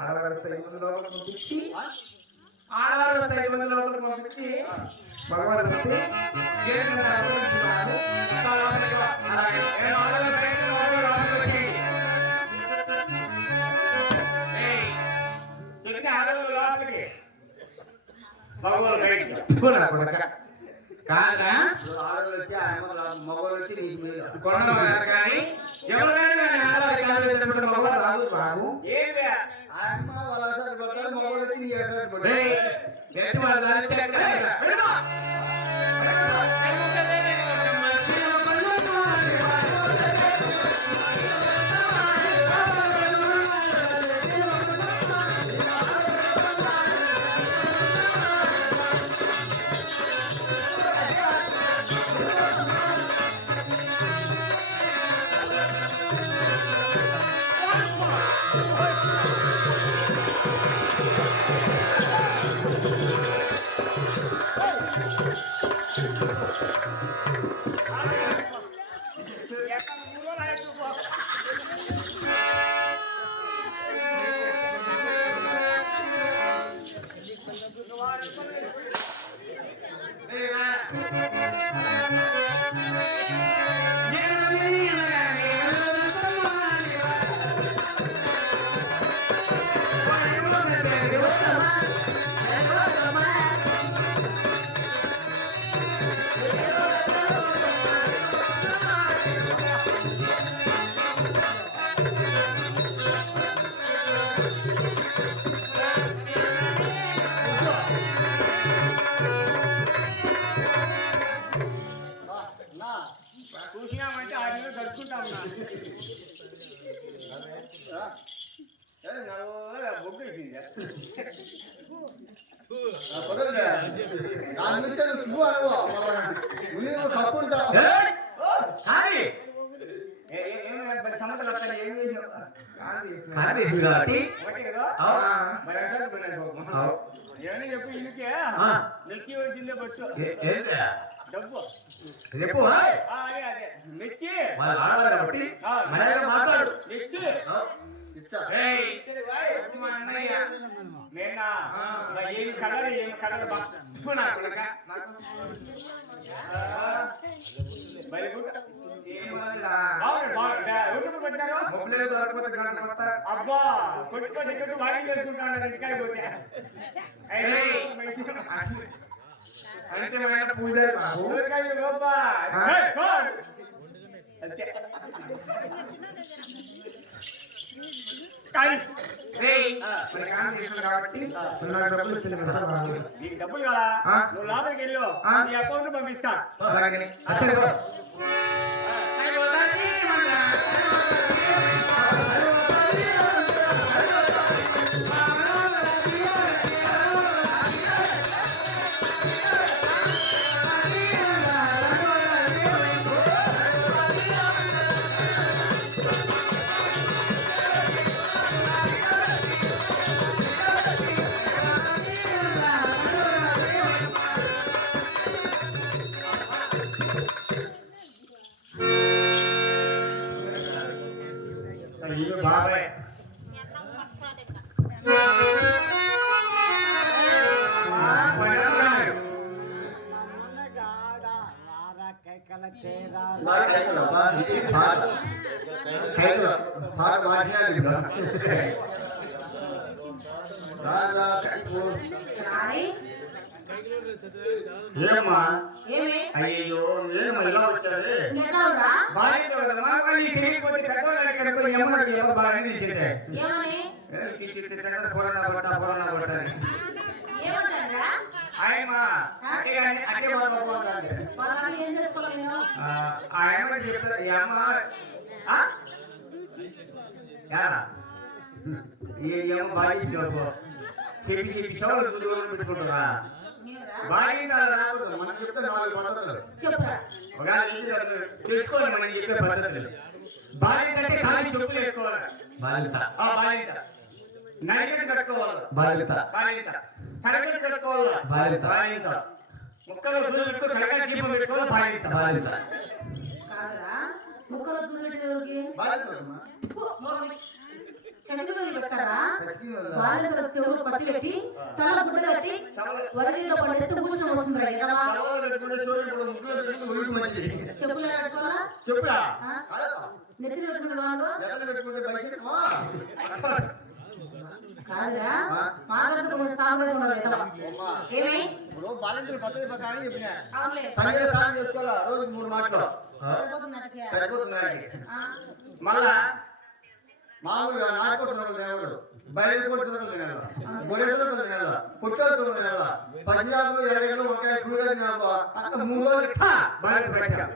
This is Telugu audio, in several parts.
ఆడవారి పంపించి ఆడవారి పంపించి భగవాన్ కాదా ఆడవాళ్ళు వచ్చి మగవాళ్ళు వచ్చి నీకు మీరు కొనవారు కానీ ఎవరైనా కానీ ఆడవారి కాదు మగవాళ్ళు రాదు బాబు ఆయమ్మ వాళ్ళ అసలు పడతారు మగవాళ్ళు వచ్చి నీకు ఎసరు చూసినామంటే ఆ నెల గడుచుకుంటాం బొగ్గు చెప్పి ఇందుకే నెక్కి వచ్చిందే బస్సు డబ్బు రేపు అదే నెచ్చి కాబట్టి మాట్లాడు నెచ్చి నేనా ఏమి కలర్ అబ్బా కొట్టుకొని వాకింగ్ చేసుకుంటాను ఇంటికాడికి పోతే అంటే పూజారి కాబట్టి నీకు డబ్బులు కదా నువ్వు లోపలికి వెళ్ళు నీ అకౌంట్ పంపిస్తా బాబాయ్ ఏమ్మా అయ్యో నేను ఇలా వచ్చారు భార్య తెలియకపోతే పెద్దవాళ్ళకి అనుకో ఏమన్నాడు ఏమో బాగా తీసేటే ఏమని పొరణ కొట్ట ఏమంటారా ఆయమ్మ అంటే అంటే వాళ్ళని ఏం చేసుకోవాలి నేను ఆయమ్మ చెప్తా అమ్మ ఏమో బాగా చెప్పు చెప్పి చెప్పి సవాళ్ళు దూరం పెట్టుకుంటారా బాగా రాకూడదు మనం చెప్తే 4 పద్ధతులు చెప్పురా తెలుసుకోవాలి మనం చెప్పే పద్ధతులు బాలింత అంటే ఖాళీ చెప్పులు వేసుకోవాలి బాలింత నడికట్టు కట్టుకోవాలి బాలింత తరగతి కట్టుకోవాలి బాలింత ముక్కలో దూరం పెట్టుకో తరగతి దీపం పెట్టుకోవాలి బాలింత కాదురా ముక్కలో దూరెట్టి ఎవరికి చెట్టులు పెడతారా బాలింతల చెవులు పట్టి పెట్టి తల గుడ్డ కట్టి వరగీలో పండిస్తే ఊష్ణం వస్తుంది కదా చెప్పులు కట్టుకోవాలా చెప్పుడా నెత్తిన పెట్టుకుంటే కాదురా మాట్లాడుతూ సాంబార్ ఉండాలి ఏమై బాలింతల పద్ధతి ప్రకారం చెప్పినా అవునులే సంగీతం చేసుకోవాలా రోజు 3 మాటలు సరిపోతుంది మళ్ళా మామూలుగా నాటుకుంటున్నారు దేవుడు బయలు కొడుతున్నారు తినాల గొర్రెలు తినాల పుట్టలు తినాల పచ్చిదాపులు ఎరగలు ఒకే పురుగా తినాల అక్కడ 3 రోజులు బయట పెట్టాం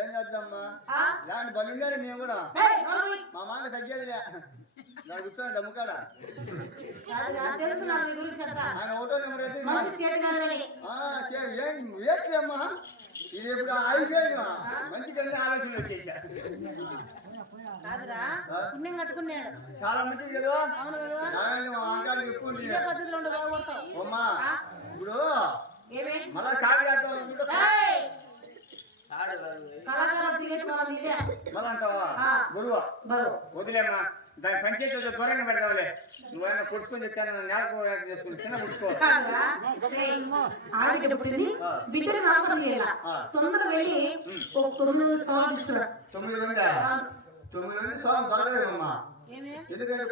ఏం చేద్దామా దాని బలిండాలి మేము కూడా మా మాట తగ్గేదిలే నాకు కూర్చోండి డమ్ముకాడ ఆయన ఒకటో నెంబర్ అయితే అమ్మా ఇది ఇప్పుడు అయిపోయినా మంచి ఆలోచన వచ్చేసా చాలా మంచిది కదా మా అంకాలు ఎక్కువ అమ్మా ఇప్పుడు మళ్ళా స్టార్ట్ చేద్దాం మళ్ళా అంటావా గురువా వదిలేమ్మా దాని పంచాయతీ దూరంగా పెడతావులే నువ్వేమైనా కొట్టుకొని తెచ్చాను నేలకు చేసుకుని చిన్న కొట్టుకో తొందరగా వెళ్ళి 9 సవాలు 9 సవాలు దొరకలేదమ్మా ఎందుకంటే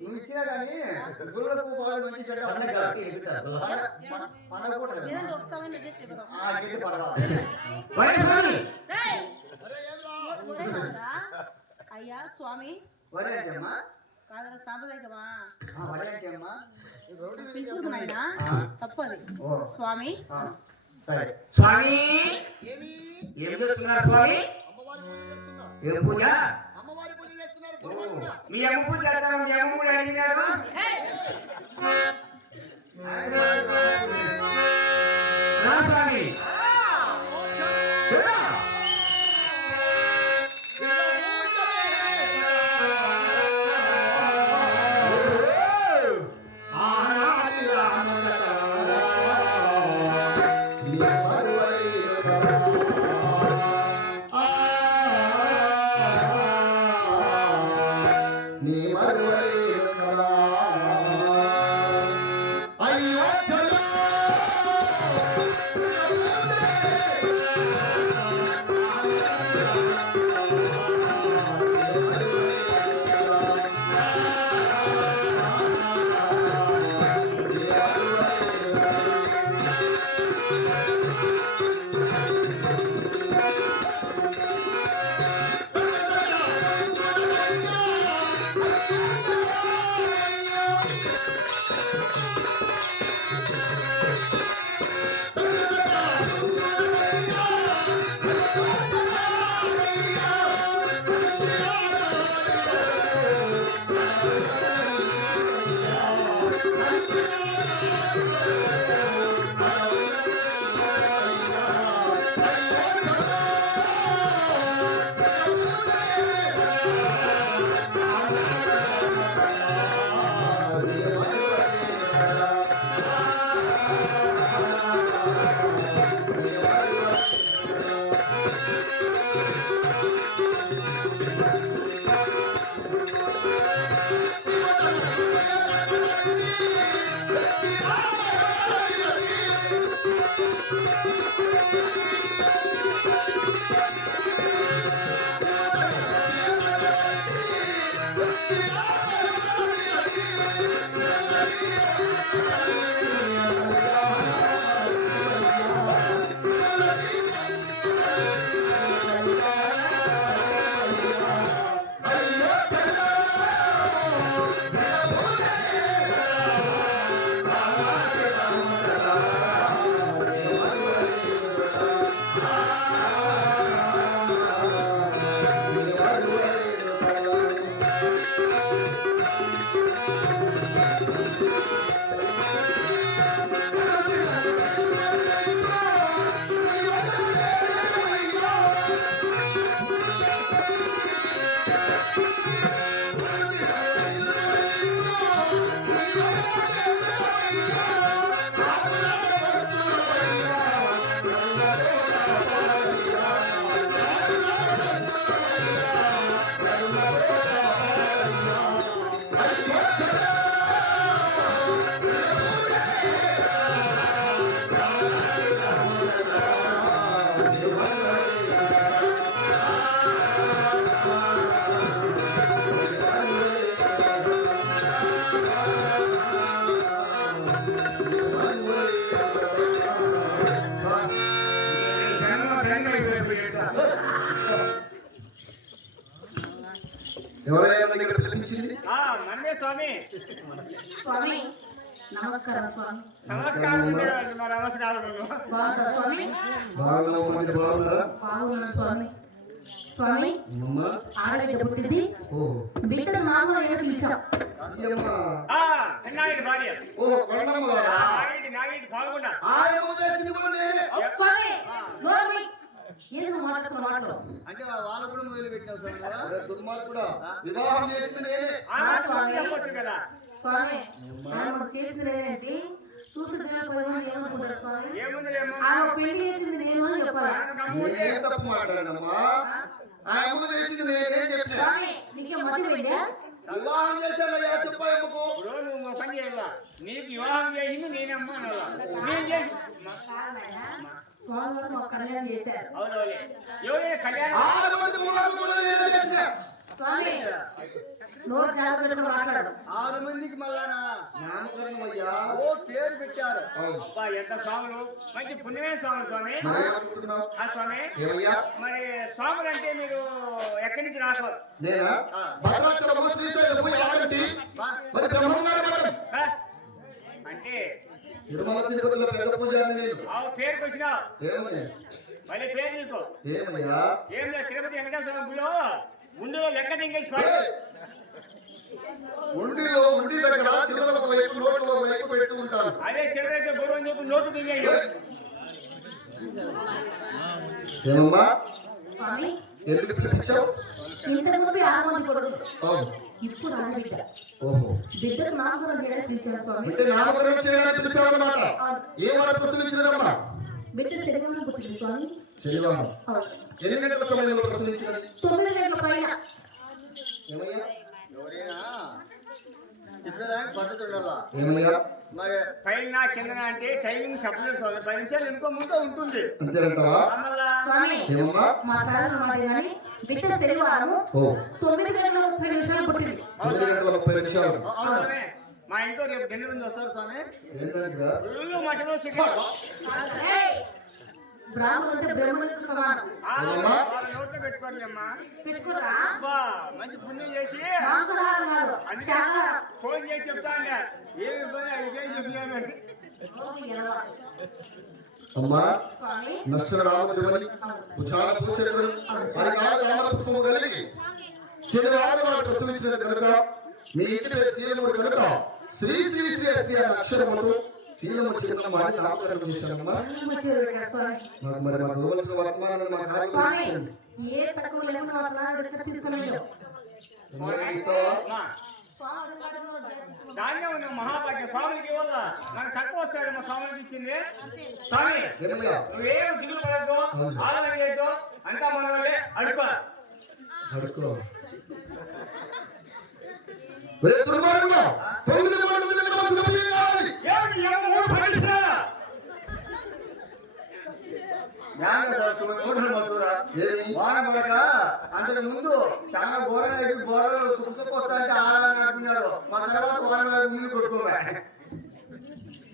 నువ్వు ఇచ్చినా కానీ గురువులకు బాగా మంచి చెడ్డ అయ్యా స్వామి కాదరా సాంప్రదాయకమా పిలుచుకున్నాయినా తప్పది స్వామి స్వామి ఏం చేస్తున్నారు స్వామి ఏం పూజ మీ అమ్మ పూజ చేస్తాను మీ అమ్మ కూడా అడిగినాడు స్వామి అయ్యో ఎవరైనా దగ్గర పిలిపించింది? మనమే స్వామి. స్వామి నమస్కారం స్వామి. నమస్కారం. నమస్కారం. బాగుందా స్వామి? బాగున్నారా? బాగున్నా స్వామి. స్వామి అమ్మ ఆడబిడ్డ పుట్టింది. ఓ బిడ్డ నాగులు పిలిచాం. అయ్యమ్మ నాయుడు భార్య. ఓ కొండమ్మ గారా? నాయుడు బాగున్నా. ఆయన చేసింది కూడా నేనే. స్వామి నోరు మూయ్. ఎందుకు మాట్లాడుతున్న మాటలు? అంటే వాళ్ళు కూడా మొదలు పెట్టినావు స్వామి కదా. దుర్మార్గుడా, వివాహం చేసింది నేనే. చెప్పొచ్చు కదా స్వామి ఆమె చేసింది నేనేంటి? చూసి పదిమంది ఏమనుకుంటారు స్వామి? ఏముందిలేమో. ఆమె పెళ్లి చేసింది నేను అని చెప్పాలా? నేనేం తప్పు మాట్లాడానమ్మా? ఆయన చేసింది నేనేం చెప్పినా? స్వామి నీకే మతి పోయిందా? వివాహం చేశానయ్యా, చెప్పాయమ్మకు. నువ్వు పని చేయాలా? నీకు వివాహం చేయింది నేనమ్మా అనాలా? నేను చేసి స్వామి వారు మాకు కళ్యాణం చేశారు. అవునవులే. ఎవరైనా కళ్యాణం 6 మంది మూలాలు కూడా నేనే చేసినా. స్వామి నోరు జాగ్రత్తగా మాట్లాడు. 6 మందికి మళ్ళానా నామకరణం అయ్యా. ఓ పేరు పెట్టారు. అవును. అబ్బా ఎంత స్వాములు, మంచి పుణ్యమైన స్వాములు స్వామి. మరేమనుకుంటున్నావు? ఆ స్వామి ఏమయ్యా? మరి స్వాములు అంటే మీరు ఎక్కడి నుంచి రాకు? నేనా? భద్రాచలము శ్రీశైలము యాగంటి మరి బ్రహ్మంగారి మఠం ఆ? అంటే తిరుమల తిరుపతిలో పెద్ద పూజారి నేను. ఆ పేరుకి వచ్చినావు. ఏమని? మళ్ళీ పేరు నీకు ఏమయ్యా? ఏం లేదు. తిరుపతి వెంకటేశ్వర గుడిలో ముందులో లెక్క దింగేసి పడి ఉండి దగ్గర చిల్లర ఒక వైపు నోట్లు ఒక వైపు పెడుతూ ఉంటాను. అదే చివరైతే గురువు అని చెప్పి నోటు దిగేయండి. ఏమమ్మా? స్వామి ఎందుకు పిలిపించావు? ఇంతకు ముందు 6 మంది కొడుకులు, అవును. ఇప్పుడు ఆడబిడ్డ. ఓహో, బిడ్డకు నామకరణం చేయడానికి పిలిచారు స్వామి. అంటే నామకరణం చేయడానికి పిలిచావన్నమాట. ఏమని ప్రసవించినదమ్మా? బిడ్డ శరీరంలో పుట్టింది స్వామి. శనివారం. అవును. ఎన్ని గంటల సమయంలో ప్రసవించినది? 9 గంటల పైన. ఏమయ్యా? ఎవరైనా చెప్పేదానికి పద్ధతి ఉండాలా. ఏమయ్యా? మరి పైన కింద అంటే టైమింగ్ చెప్పలేదు స్వామి. 10 నిమిషాలు ఇంకో ముందు ఉంటుంది. అంతేనంటావా? మళ్ళా స్వామి ఏమమ్మా? మా తారణ మాట కానీ బిడ్డ శనివారము ఓ 9 గంటల 30 నిమిషాలు పుట్టింది. 9 గంటల 30 నిమిషాలు. స్వామి మా ఇంట్లో రేపు డిన్నర్ ఉంది, వస్తారు స్వామి. ఏంటంటే ఫుల్లు మటను చికెన్. ఏయ్! బ్రాహ్మణులు అంటే బ్రహ్మణులకు సమానం. వాళ్ళ నోట్లో పెట్టుకోలేమ్మా. పెట్టుకురా. అబ్బా మంచి పుణ్యం చేసి మాంసాహారం కాదు, శాకాహారం. ఫోన్ చేసి చెప్తా అండి. ఏమి ఇబ్బంది అడిగేం చెప్పినాను. నోరు ఎడవ. అమ్మా, స్వామి నష్టన రామద్రిమని ఉచార పూచకులు పరికాల కామర పుష్పము కలిగి శనివారం వారు ప్రసవించిన కనుక మీ ఇంటి పేరు శీలముడు కనుక శ్రీ శ్రీ శ్రీ శ్రీ అనే అక్షరముతో శీలము చిన్న వారి నామకరణం చేశారమ్మా. మంచిగా పెట్టారు స్వామి. మాకు ఇవ్వాల్సిన వర్తమానాన్ని మా స్వామి కార్యక్రమం ఏ తక్కువ లేకుండా రిసెప్ట్ తీసుకుని వెళ్ళాం. ఇస్తావా? ధాన్యం ఉంది మహాభాగ్యం స్వామికి వల్ల నాకు తక్కువ వచ్చాడు. మా స్వామికి ఇచ్చింది. స్వామి ఏమయ్యా? నువ్వేం దిగులు పడద్దు, ఆలోచన చేయొద్దు. అంతా మన వాళ్ళే అడుకో. అడుక్కో. ఒరే దుర్మార్గుడా, 9 మూడల దగ్గర మనకు బియ్యం కావాలి. ఏమిటి ఏమో 3 పండిస్తున్నారా? ఏమి? వాన పడక అంతకు ముందు చాలా ఘోరంగా అయిపోయి ఘోరంలో సుఖసుకొస్తాంటే ఆడాలని అనుకున్నారు. మా తర్వాత వాన ముందు కొట్టుకోలే.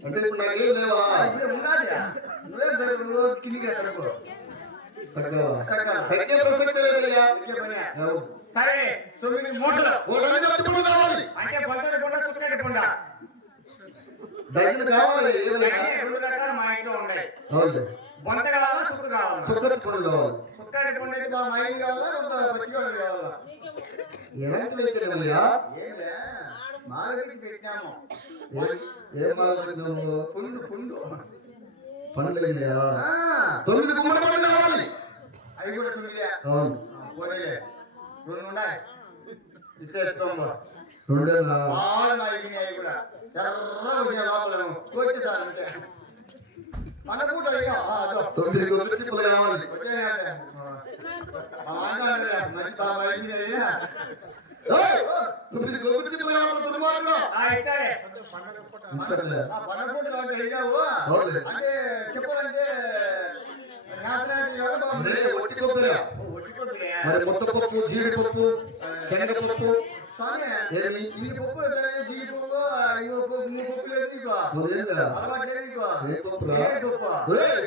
అంటే ఇప్పుడు నాకేం లేవా? ఇప్పుడే ఉన్నది. నువ్వే నువ్వు కిందికి ఎక్కడకు తగ్గే ప్రసక్తి లేదయ్యా. అవును. సరే 9 మూటలు ఓ డజన్ అరటిపండ్లు కావాలి. అంటే పొద్దున కొండ చుట్టడి కొండ డజన్ కావాలి. ఏమయ్యా? 2 రకాలు మా ఇంట్లో ఉన్నాయి. అవును. బొంత కావాలా సుక్క కావాలా? సుక్కటి పండ్లు కావాలి. సుక్కడి కొండ అయితే మా మైలు కావాలా కొంత పచ్చిగొడ్డు కావాలా? ఎలాంటివి అయితేనేమయ్యా? ఏమే మాలకి పెట్టినాము. ఏం మాట్లాడినావు? పుండు పండ్లు అయినాయా? 9 గుమ్మడి పండ్లు కావాలి. అవి కూడా 9. అవును. పోనీలే 2 ఉన్నాయి. ఇచ్చేసుకోము. 2 బాగా మైలినాయి అవి కూడా. ఎర్రగా వచ్చే లోపల వచ్చేసారు అంతే. పండగూట అడిగా 9 కొబ్బరి చిప్పలు కావాలి. వచ్చేయండి. మంచి బాగా మైలినాయి. 9 కొబ్బరి చిప్పలు కావాలి దుర్మార్గుడా. ఇచ్చారే ఇచ్చారులే. పండగూట కాబట్టి అడిగావు. అవునులే. అంటే చెప్పాలంటే అదే ఒట్టి కొబ్బరి. మరి ముద్దపప్పు, జీడిపప్పు, శనగపప్పు స్వామి ఏమి? ఈ పప్పు జీడిపప్పు ఇంకో పప్పు 3 పప్పు లేదు. మరి ఏందా? అలవాటు లేదు. ఏ పప్పురా? పప్పు ఏయ్!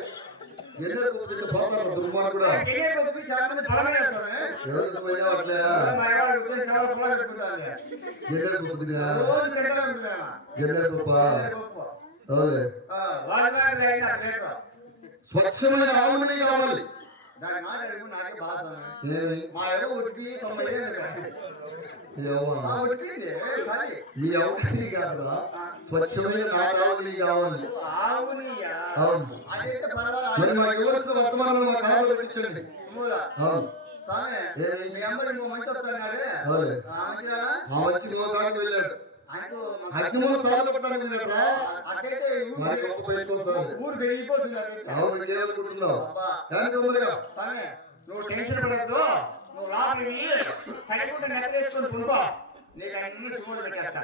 ఎన్నో తింటే పోతారు దుర్మార్గుడు కూడా గిన్నె కొద్ది చాలా మంది ఫలమే చేస్తారు ఎవరికి పోయినా అట్లే మా ఎవరు ఉదయం చాలా ఫలం పెట్టుకుంటారు గిన్నె కొద్దిగా రోజు తింటారు అనుకుంటున్నా. గిన్నె గొప్ప గొప్ప. అవులే వాళ్ళ దాంట్లో అయినా రేటు. స్వచ్ఛమైన ఆవు నెయ్యి కావాలి దాని మాట అడుగు నాకే బాధ ఏమి మా ఎవరు ఉడికి 90 ఏళ్ళు కదా. యవ్వ. ఆ ఉడికింది సరే మీ అవన్నీ కాదురా స్వచ్ఛమైన నాటు ఆవు నెయ్యి కావాలి ఆవునియా అవును అదైతే పర్వాలేదు. మరి మాకు ఇవ్వాల్సిన వర్తమానం మా కాదు పెట్టించండి మూల. అవును స్వామి, ఏమి? మీ అమ్మడి నువ్వు మంచి వస్తున్నాడే అవులే మంచిగా ఆ వచ్చి మోసానికి వెళ్ళాడు అగ్నిమూల సార్లు పట్టడానికి వెళ్ళాడురా అట్టయితే మరి గొప్ప పెట్టుకోసారి ఊరు పెరిగిపోతుంది అట్టయితే. అవును ఇంకేమనుకుంటున్నావు అబ్బా. కానీ తొందరగా స్వామి, నువ్వు టెన్షన్ పడద్దు, నువ్వు లోపలికి చనిపోతే నెక్కలేసుకొని పునుకో, నీకు అన్ని శివుడు పెట్టేస్తా.